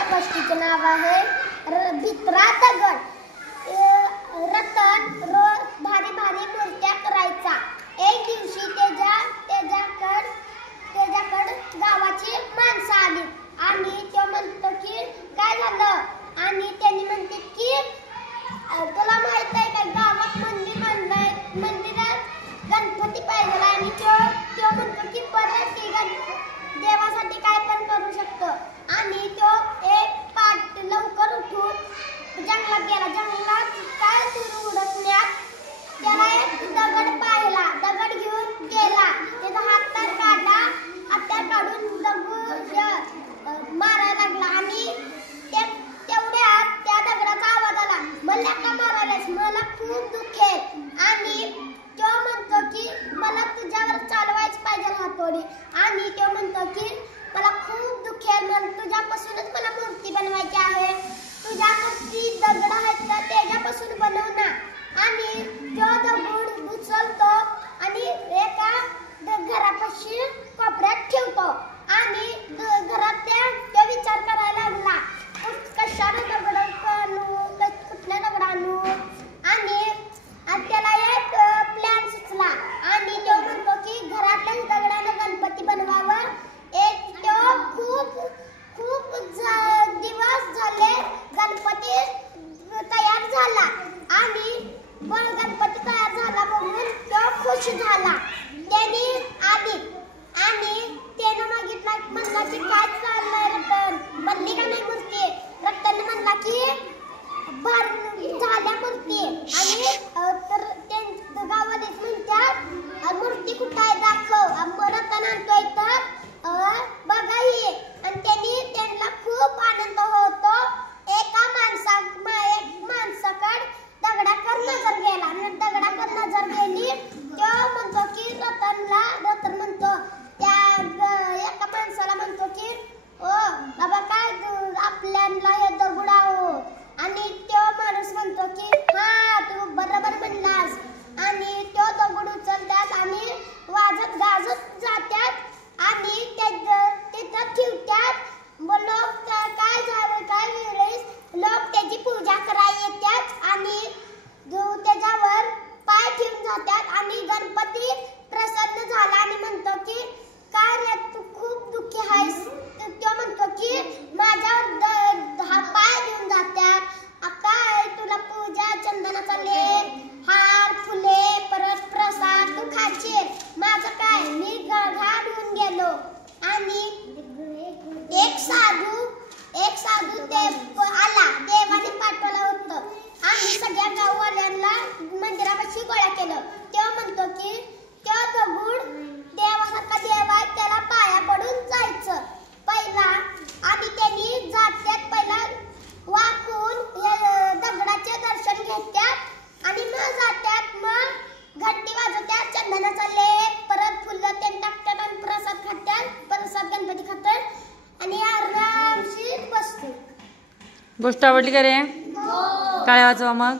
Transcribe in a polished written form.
त्या गोष्टीचे नाव आहे भित्रा दगड। रतन रोज भारी भारी मूर्त्या करायचा। एक दिवशी त्याच्याकडे गावाची माणसं आली आणि तो म्हणतो की काय झालं, आणि त्यांनी म्हणते की तुला माहित आहे का गावात मंदिर बांधलंय, मंदिरात गणपती पाहिजे, आणि तो म्हणतो की परत देवासाठी काय पण करू शकतो। आणि तो एक पाट लवकर उठून जंगलात गेला। जंगलात काय सुरू उडकण्यात त्याला एक दगड पाहिला। दगड घेऊन गेला, त्याचा हातपाय काढला, हातपाय काढून दगड मारायला लागला आणि तेवढ्यात त्या दगडाचा आवाज आला, मला का मारायलास, मला खूप दुःख आहे। आणि तो म्हणतो की मला तुझ्यावर चालवायच पाहिजे हातोडी, आणि तो म्हणतो की मला खूप दुःख आहे, मला तुझ्यापासूनच मला मूर्ती बनवायची आहे, तुझ्याकडे दगड आहेत तर त्याच्यापासून बनव ना। आणि तो दगड उचलतो आणि एका घरापाशी कोपऱ्यात ठेवतो, आणि घरात तो विचार करायला लागला कशाला दगड आणू, कुठल्या दगड आणू, आणि त्याला एक प्लॅन सुचला, आणि तो म्हणतो की घरातल्याच दगडाने गणपती बनवावा। तो खूप दिवस झाले गणपती तयार झाला, आणि गणपती तयार झाला म्हणून तो खुश झाला। त्याने मागितला, म्हणला की काय चाललंय रतन, बनली का नाही मूर्ती? रतन म्हणला की झाल्या मूर्ती, आणि तर गावात म्हणतात मूर्ती कुठं आहे दाखव। रतन आणतोय तर बघा ही, आणि त्यांना खूप आनंद होतो। एका माणसाकडे दगडाकडे नजर गेला, दगडाकडे नजर गेली। तो म्हणतो की रतन म्हणतो त्या एका माणसाला म्हणतो की ओ बाबा काय आपल्याला हे दगड आहो, आणि तो माणूस म्हणतो की हा तू बरोबर म्हणलास, आणि तो दगड उचलतात आणि वाजत गाजत जातात, आणि तिथं ठेवतात। लोक काय झालं काय वेळेस लोक त्याची पूजा करायला येतात आणि त्याच्यावर पाय ठेवून जातात, आणि गणपती प्रसन्न झाला आणि म्हणतो की काय रे तू खूप दुःखी आहेस? तो म्हणतो की माझ्यावर पाय देऊन जातात, काय तुला पूजा चंदनाचा लेप, हार, फुले, परत प्रसाद तू खाशील, माझं काय, मी घाट होऊन गेलो। आणि एक साधू आला, देवाने पाठवलं होतं, आणि सगळ्या गाववाल्यांना मंदिरापाशी गोळा केलं। तो म्हणतो की तो दगड देवासारखा देव आहे, त्याला पाया पडून जायचं पहिला, आणि त्यांनी जात्यात पहिला वाकून दगडाचे दर्शन घेतात, आणि मग जात्यात, मग घंटी वाजवतात, चंदनाचा लेप, परत फुलं ते टाकतात, आणि प्रसाद खातात, प्रसाद गणपती खातात, आणि आरामशीर बसतो। गोष्ट आवडली का रे? हो। काय वाजवा मग?